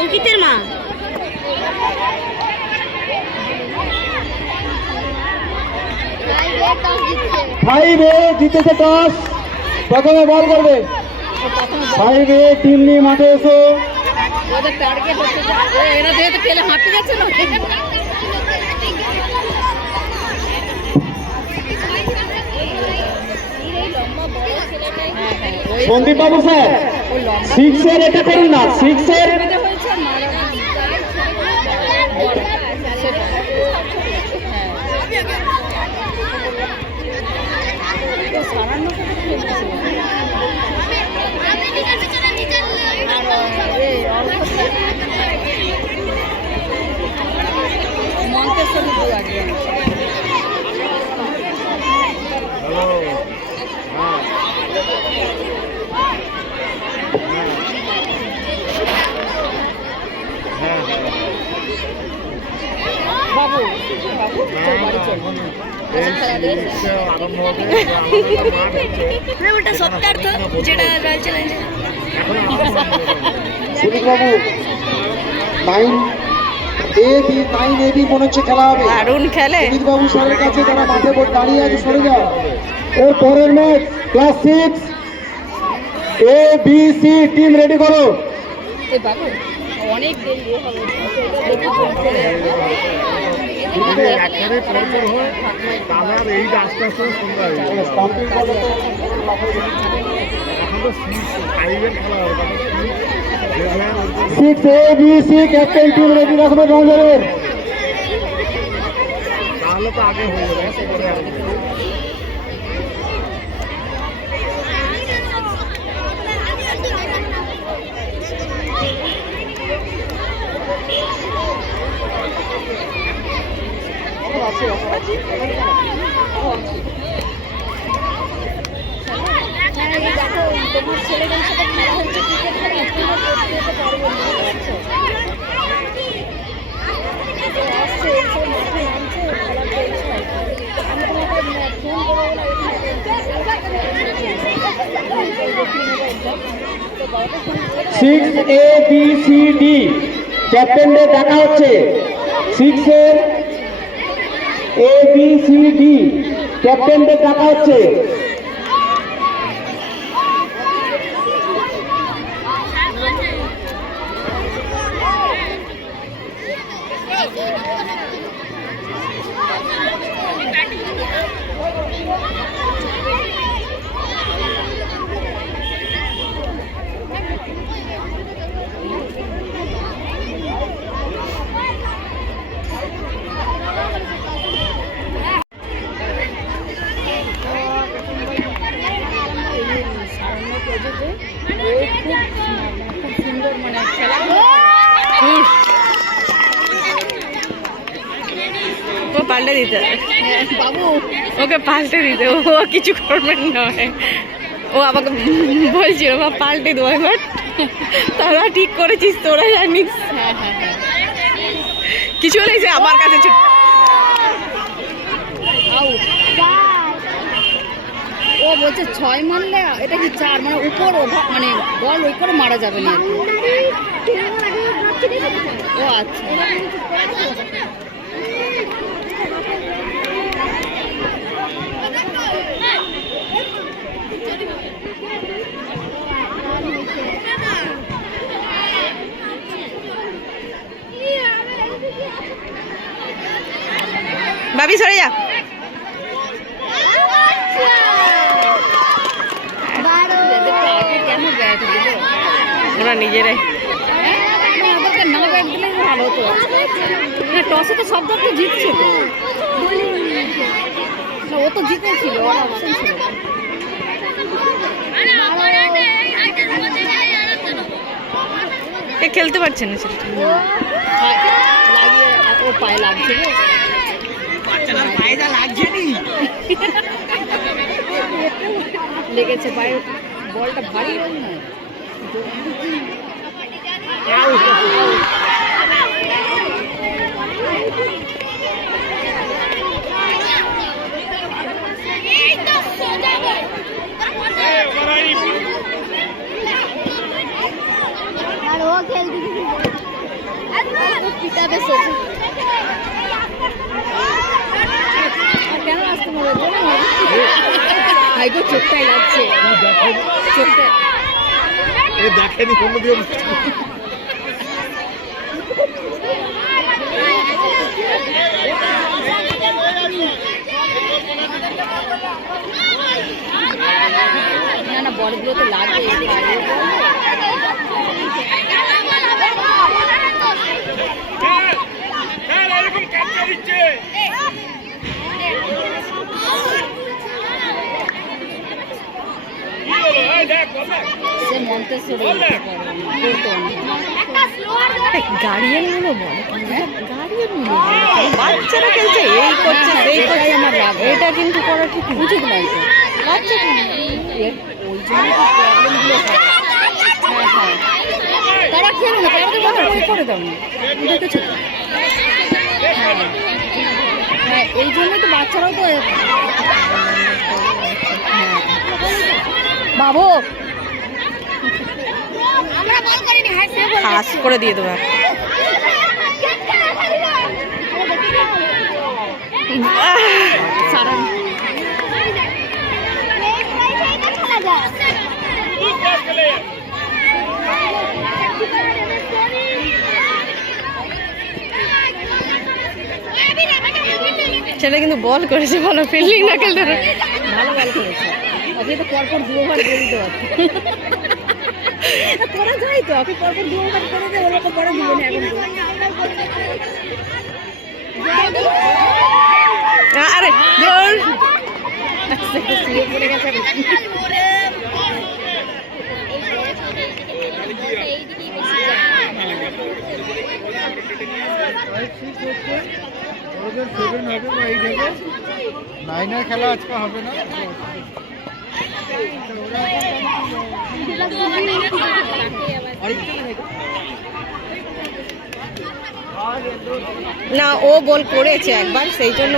অঙ্কিতের মা। ফাইভে জিতেছে টস, প্রথমে বল করবে। ফাইভে টিম নিয়ে মাঠে এসো। ওদের টার্গেট হচ্ছে এরা যেহেতু খেলে হাঁপিয়ে যাচ্ছে না। সন্দীপ বাবু স্যার, সিক্সের এটা করুন না, সিক্সের সুনীল বাবু 9A-B মনে হচ্ছে খেলা হবে। দারুণ খেলে সুনীল বাবু স্যারের কাছে যারা মাঠে দাঁড়িয়ে আছে সরে যাও। এর পরের match class 6 A-B-C team ready করো। অনেক দেরি হবে। Six A-B-C captain team ready রাখবে রঞ্জনের। তাহলে তো আগে হয়ে যাবে। ছেলেদের সাথে খেলা হচ্ছে ক্রিকেট খেলা সিক্স A-B-C-D ক্যাপ্টেনদের দেখা হচ্ছে। সিক্সের A-B-C-D ক্যাপ্টেনদের দেখা হচ্ছে। পাল্টে দিতে বাবু, ওকে পাল্টে দিতে, ও কিছু করবেন নয়। ও আমাকে বলছিল বা পাল্টে দেবো, বাট তারা ঠিক করেছিস, তোরা জানিস। কিছু হলেই যে আমার কাছে ও বলছে 6 মারলে এটা কি 4, মানে উপর মানে বল ওই করে মারা যাবে না। ও আচ্ছা, ভাবি সরে যা। ওরা নিজেরাই না ব্যাট দিলে ভালো হতো। টসে তো সব দল তো জিতছে, ও তো জিতেছিল, ওর অপশন ছিল। খেলতে পারছে না সেটা, ও পায়ে লাগছে, লেগেছে পায়ে, বলটা ভারী না। আর ও খেলতে কেন আসতে হবে ভাইগো চোখটাই লাগছে চোখটা দেখেনি কোনো দিন। না না বড়গুলো তো লাগবে সে মন্তেশ্বরে গার্ডিয়ান গুলো বলে গার্ডিয়ান গুলো বাচ্চারা খেলছে এই করছে সেই করছে আমার রাগ এটা কিন্তু করা ঠিক উচিত নয় তো বাচ্চা ওই জন্য তো প্রবলেমগুলো হয় হ্যাঁ তারা খেলে না তারা তো বাবা ওই করে দাও না দেখেছো হ্যাঁ এই জন্য তো বাচ্চারাও তো বাবু খাস করে দিয়ে দেবো ছেলে কিন্তু বল করেছে ভালো ফিল্ডিং না খেলতে ভালো বল করেছে আজকে তো পরপর 2 ওভার দিয়ে দিতে পারছে করা যায় তো আপনি পরপর 2 ওভার করে দেয় ওরা তো পরে দিবেন এখন আরে গোল আচ্ছা সিয়ে পড়ে গেছে ওদের 7 হবে বা 8 হবে 9 এর খেলা আজকে হবে না। না ও বল করেছে একবার সেই জন্য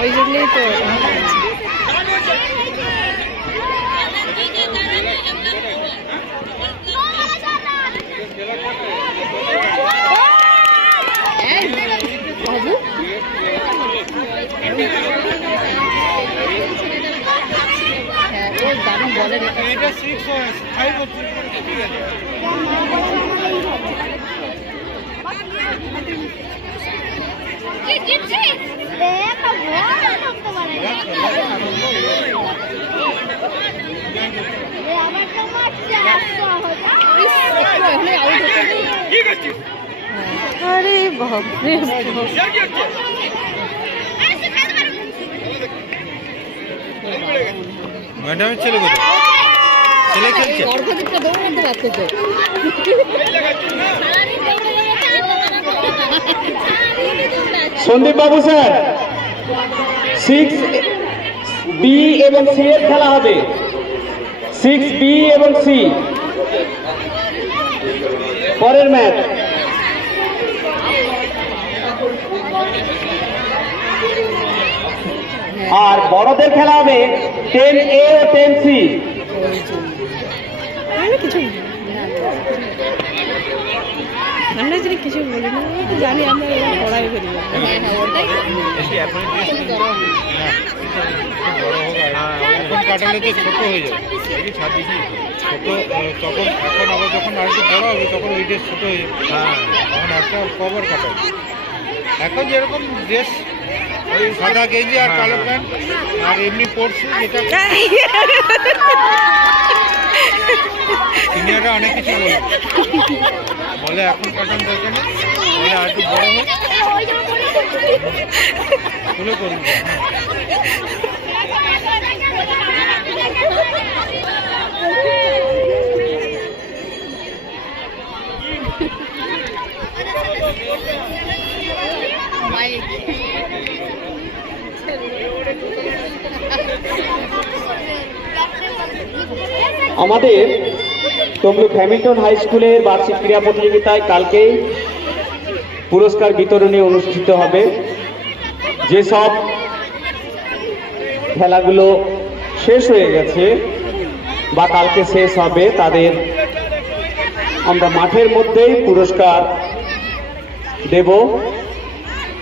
ওই জন্যই তো দারুণ বলে আরে বাপরে ম্যাডামের ছেলে কোথায়? ছেলে খেলছে অর্ধেকটা দৌড়াতে পারতো তো সন্দীপ বাবু স্যার 6B এবং C এর খেলা হবে 6B এবং C পরের ম্যাচ আর বড়দের খেলা হবে 10A ও 10C কিছু আমরা যদি কিছু বলি না জানি আমরা পড়াই করি কাটালে তো ছোট হয়ে যায় ছোট তখন এখন আবার যখন আর একটু বড় হবে তখন ওই ড্রেস ছোট হয়ে যাবে তখন একটা কভার কাটাবে এখন যেরকম ড্রেস ওই সাদা গেঞ্জি আর কালো প্যান্ট আর এমনি পরশু যেটা সিনিয়ররা অনেক কিছু বলে এখন কাটান দরকার নেই বলে আর একটু বড় হোক খুলে করুন আমাদের তমলুক হ্যামিল্টন হাই স্কুলের বার্ষিক ক্রীড়া প্রতিযোগিতায় কালকেই পুরস্কার বিতরণী অনুষ্ঠিত হবে। যেসব খেলাগুলো শেষ হয়ে গেছে বা কালকে শেষ হবে তাদের আমরা মাঠের মধ্যেই পুরস্কার দেব,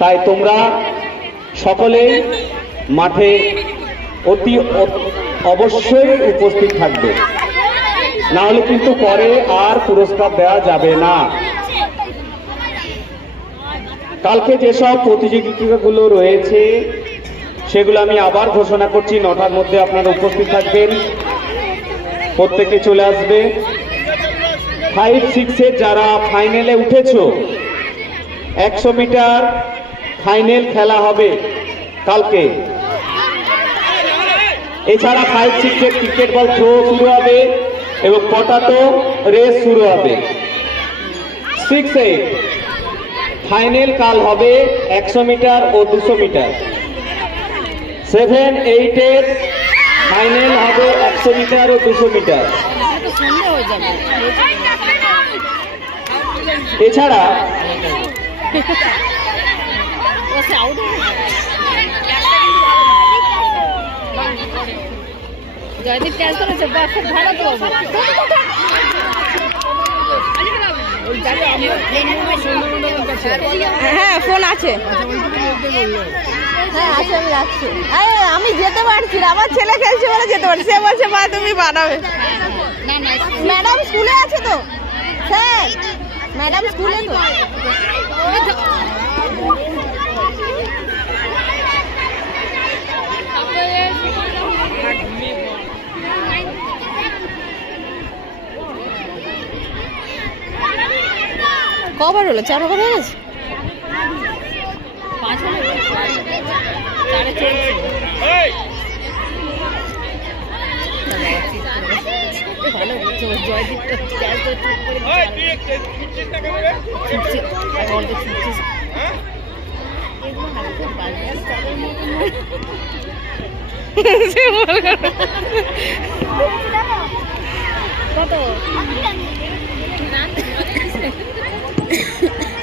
তাই তোমরা সকলেই মাঠে অতি অবশ্যই উপস্থিত থাকবে, না হলে কিন্তু পরে আর পুরস্কার দেওয়া যাবে না। কালকে যেসব প্রতিযোগিতাগুলো রয়েছে সেগুলো আমি আবার ঘোষণা করছি, 9টার মধ্যে আপনারা উপস্থিত থাকবেন, প্রত্যেকে চলে আসবে। 5-6-এর যারা ফাইনালে উঠেছো 100 মিটার ফাইনাল খেলা হবে কালকে। এছাড়া 5-6-এর ক্রিকেট বল থ্রো শুরু হবে এবং পটাতো রেস শুরু হবে। 6-8 ফাইনাল কাল হবে 100 মিটার ও 200 মিটার। 7-8-এর ফাইনাল হবে 100 মিটার ও 200 মিটার। এছাড়া জয়দীপ ক্যাচ করেছে, খুব ভালো তো। হ্যাঁ ফোন আছে, হ্যাঁ আছে, আমি রাখছি। আমি যেতে পারছি না, আমার ছেলে খেলছে বলে যেতে পারছি। সে বলছে মা তুমি বানাবে। ম্যাডাম স্কুলে আছে তো, হ্যাঁ ম্যাডাম স্কুলে তো। কবার হলো? 4 ওভার হয়ে গেছে। 5 হলো, 4-এ চলছে। ভালো জয়দীপ ক্যাচ তো ঠিক করে ছুটছে, অল্প ছুটছিস কত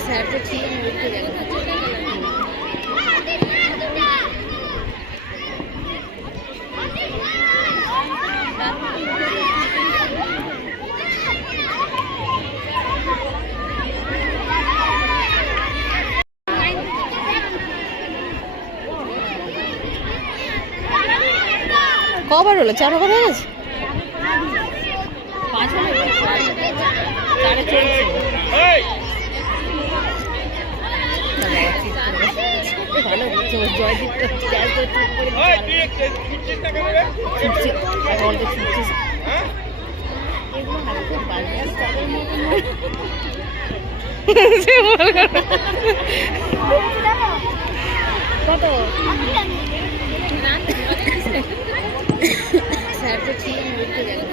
স্যার তো ঠিক উঠতে যাবে। কবার হলো? 4 ওভার হয়ে গেছে। 5 হলো, 4-এ চলছে। ভালো জয়দীপ ক্যাচ তো ঠিক করে ছুটছে, অল্প ছুটছিস কত স্যার তো ঠিক উঠতে যাবে।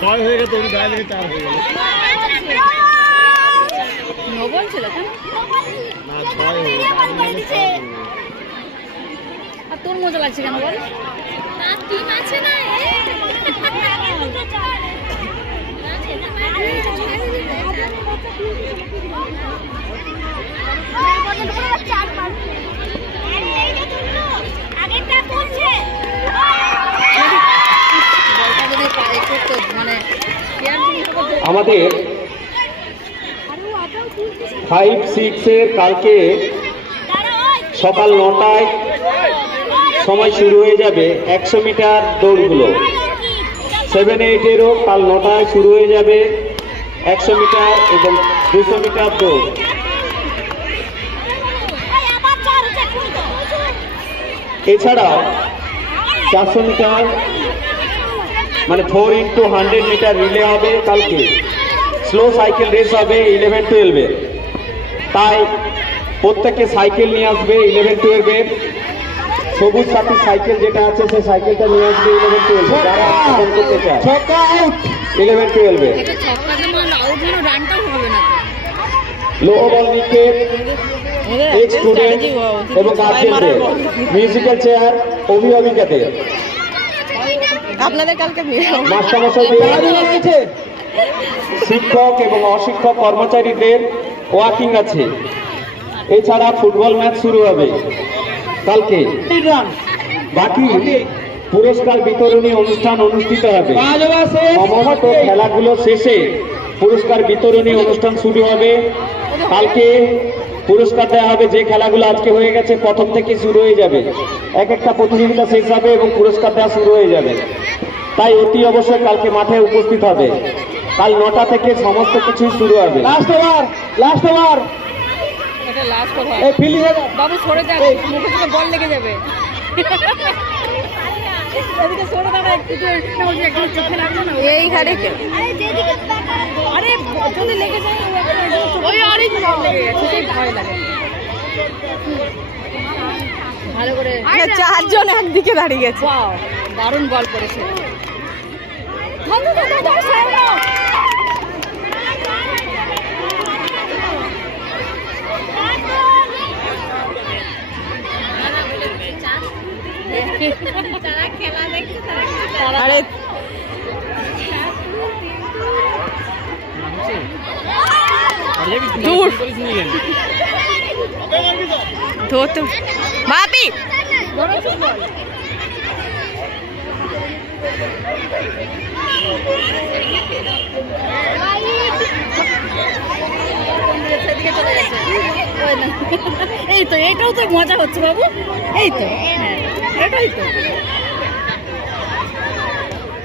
ছয় হয়ে গেছে, ওর গায়ে লেগে 4 হয়ে গেল। নবল ছিল কেন? না 6 হয়ে গেছে। আর তোর মজা লাগছে কেন বল? না টিম আছে না, আগেরটা করছে। আমাদের 5-6-এর কালকে সকাল 9টায় সময় শুরু হয়ে যাবে 100 মিটার দৌড়গুলো। 7-8-এরও কাল 9টায় শুরু হয়ে যাবে 100 মিটার এবং 200 মিটার দৌড়। এছাড়াও 400 মিটার মানে 4x100 মিটার রিলে হবে কালকে। স্লো সাইকেল রেস হবে 11-12-এর। তাই প্রত্যেকে সাইকেল নিয়ে আসবে 11-12-এর। সবুজ সাথী সাইকেল যেটা আছে সেই সাইকেলটা নিয়ে আসবে 11-12 যারা অংশগ্রহণ করতে চায় 11-12-এর। লো বল নিক্ষেপ এক্স স্টুডেন্ট এবং গার্জেনদের, মিউজিক্যাল চেয়ার অভিভাবিকাদের, আপনাদের কালকে মাস্টারমশাইদের, শিক্ষক এবং অশিক্ষক কর্মচারীদের ওয়াকিং আছে। এছাড়া ফুটবল ম্যাচ শুরু হবে কালকে। বাকি পুরস্কার বিতরণী অনুষ্ঠান অনুষ্ঠিত হবে। সমস্ত খেলাগুলো শেষে পুরস্কার বিতরণী অনুষ্ঠান শুরু হবে। কালকে পুরস্কার দেওয়া হবে, যে খেলাগুলো আজকে হয়ে গেছে প্রথম থেকে শুরু হয়ে যাবে। এক একটা প্রতিযোগিতা শেষ হবে এবং পুরস্কার দেওয়া শুরু হয়ে যাবে। তাই অতি অবশ্যই কালকে মাঠে উপস্থিত হবে। কাল 9টা থেকে সমস্ত কিছু শুরু হবে। লাস্ট ওভার বাবু সরে যাবে, মুখে থেকে বল লেগে যাবে। এইখানে আরে যদি লেগে যায় ভয় লাগে। ভালো করে 4জন একদিকে দাঁড়িয়ে গেছে। দারুণ বল করেছে। আরে দূর ধরতে বাপি এই তো এটাও তো মজা হচ্ছে বাবু। এই তো এটাই তো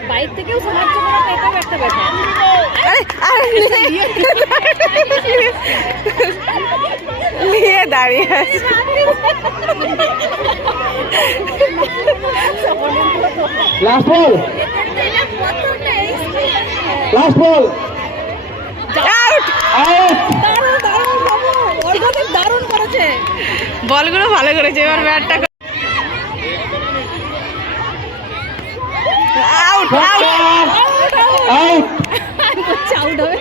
বাইক থেকেও সাহায্য করা, এটাও একটা ব্যাপার। নিয়ে দাঁড়িয়ে আছে। লাস্ট বল দারুণ করেছে, বলগুলো ভালো করেছে। এবার ব্যাটটা আউট আউট আউট হবে।